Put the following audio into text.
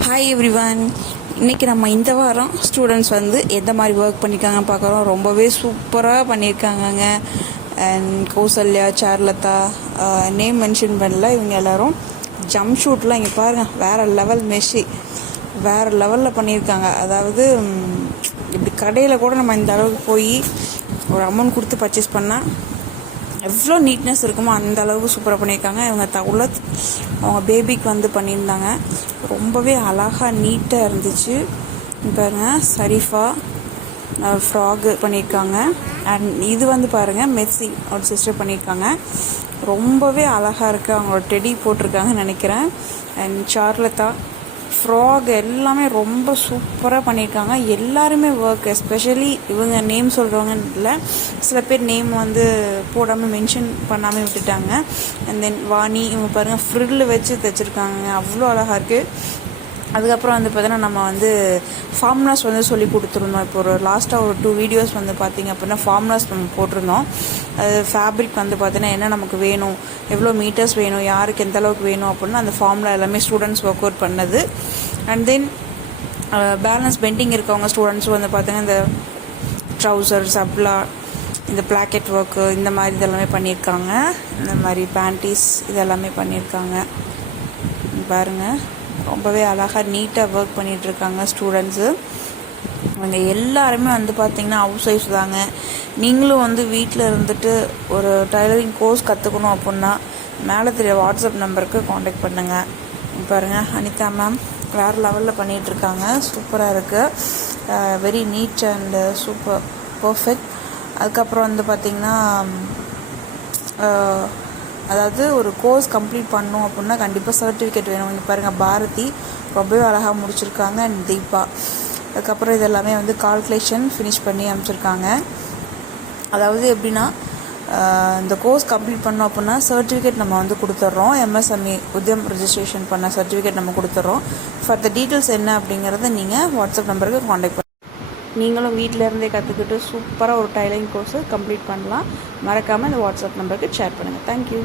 Hi everyone. இன்றைக்கி நம்ம இந்த வாரம் ஸ்டூடெண்ட்ஸ் வந்து எந்த மாதிரி ஒர்க் பண்ணியிருக்காங்கன்னு பார்க்குறோம். ரொம்பவே சூப்பராக பண்ணியிருக்காங்கங்க. அண்ட் கௌசல்யா, சார்லதா, நேம் மென்ஷன் பண்ணல, இவங்க எல்லோரும் ஜம்ப் ஷூட்லாம் இங்கே பாருங்கள், வேறு லெவல் மெஷி, வேறு லெவலில் பண்ணியிருக்காங்க. அதாவது இப்படி கடையில் கூட நம்ம இந்த அளவுக்கு போய் ஒரு அமௌண்ட் கொடுத்து பர்ச்சேஸ் பண்ணால் எவ்வளோ நீட்னஸ் இருக்குமோ அந்த அளவுக்கு சூப்பராக பண்ணியிருக்காங்க. இவங்க தவுலத் அவங்க பேபிக்கு வந்து பண்ணியிருந்தாங்க. ரொம்பவே அழகாக நீட்டாக இருந்துச்சு. பாருங்க, சரிஃபா ஃப்ராகு பண்ணியிருக்காங்க. அண்ட் இது வந்து பாருங்கள், மெர்சி ஒரு சிஸ்டர் பண்ணியிருக்காங்க. ரொம்பவே அழகாக இருக்குது. அவங்களோட டெடி போட்டிருக்காங்கன்னு நினைக்கிறேன். அண்ட் சார்லதா ஃப்ராக் எல்லாமே ரொம்ப சூப்பராக பண்ணியிருக்காங்க. எல்லாருமே ஒர்க், எஸ்பெஷலி இவங்க நேம் சொல்கிறவங்கன்னு இல்லை, சில பேர் நேம் வந்து போடாமல் மென்ஷன் பண்ணாமல் விட்டுட்டாங்க. அண்ட் தென் வாணி, இவங்க பாருங்கள் ஃப்ரில் வச்சு தைச்சிருக்காங்க, அவ்வளோ அழகாக இருக்குது. அதுக்கப்புறம் வந்து பார்த்தீங்கன்னா நம்ம வந்து ஃபார்முலாஸ் வந்து சொல்லி கொடுத்துருந்தோம். இப்போ ஒரு லாஸ்ட்டாக ஒரு 2 வீடியோஸ் வந்து பார்த்திங்க அப்படின்னா ஃபார்முலாஸ் நம்ம போட்டிருந்தோம். அது ஃபேப்ரிக் வந்து பார்த்தீங்கன்னா என்ன நமக்கு வேணும், எவ்வளோ மீட்டர்ஸ் வேணும், யாருக்கு எந்த அளவுக்கு வேணும் அப்படின்னா அந்த ஃபார்முலா எல்லாமே ஸ்டூடெண்ட்ஸ் ஒர்க் அவுட் பண்ணது. அண்ட் தென் பேலன்ஸ் பெண்டிங் இருக்கவங்க ஸ்டூடெண்ட்ஸும் வந்து பார்த்தீங்கன்னா இந்த ட்ரௌசர், சப்லா, இந்த பிளாக்கெட் ஒர்க்கு, இந்த மாதிரி இதெல்லாமே பண்ணியிருக்காங்க. இந்த மாதிரி பேண்டீஸ் இதெல்லாமே பண்ணியிருக்காங்க. பாருங்கள், ரொம்பவே அழகாக நீட்டாக ஒர்க் பண்ணிகிட்ருக்காங்க ஸ்டூடெண்ட்ஸு. அவங்க எல்லாருமே வந்து பார்த்திங்கன்னா ஹவுஸ் ஒய்ஃப் தாங்க. நீங்களும் வந்து வீட்டில் இருந்துட்டு ஒரு டைலரிங் கோர்ஸ் கற்றுக்கணும் அப்படின்னா மேலே தெரிய வாட்ஸ்அப் நம்பருக்கு காண்டாக்ட் பண்ணுங்கள். பாருங்கள், அனிதா மேம் வேறு லெவலில் பண்ணிகிட்ருக்காங்க. சூப்பராக இருக்குது, very neat and super perfect. அதுக்கப்புறம் வந்து பார்த்திங்கன்னா அதாவது ஒரு கோர்ஸ் கம்ப்ளீட் பண்ணோம் அப்படின்னா கண்டிப்பாக சர்டிஃபிகேட் வேணும். இங்கே பாருங்கள், பாரதி ரொம்பவே அழகாக முடிச்சிருக்காங்க. அண்ட் தீபா, அதுக்கப்புறம் இதெல்லாமே வந்து கால்குலேஷன் ஃபினிஷ் பண்ணி அனுப்பிச்சிருக்காங்க. அதாவது எப்படின்னா இந்த கோர்ஸ் கம்ப்ளீட் பண்ணோம் அப்படின்னா சர்டிஃபிகேட் நம்ம வந்து கொடுத்துட்றோம். எம்எஸ்எம்இ உத்யம் ரெஜிஸ்ட்ரேஷன் பண்ண சர்டிஃபிகேட் நம்ம கொடுத்துட்றோம். ஃபார் த டீட்டெயில்ஸ் என்ன அப்படிங்கிறத நீங்கள் வாட்ஸ்அப் நம்பருக்கு காண்டாக்ட் பண்ணி நீங்களும் வீட்டில் இருந்தே கற்றுக்கிட்டு சூப்பராக ஒரு டைலரிங் கோர்ஸு கம்ப்ளீட் பண்ணலாம். மறக்காமல் இந்த வாட்ஸ்அப் நம்பருக்கு ஷேர் பண்ணுங்கள். தேங்க்யூ.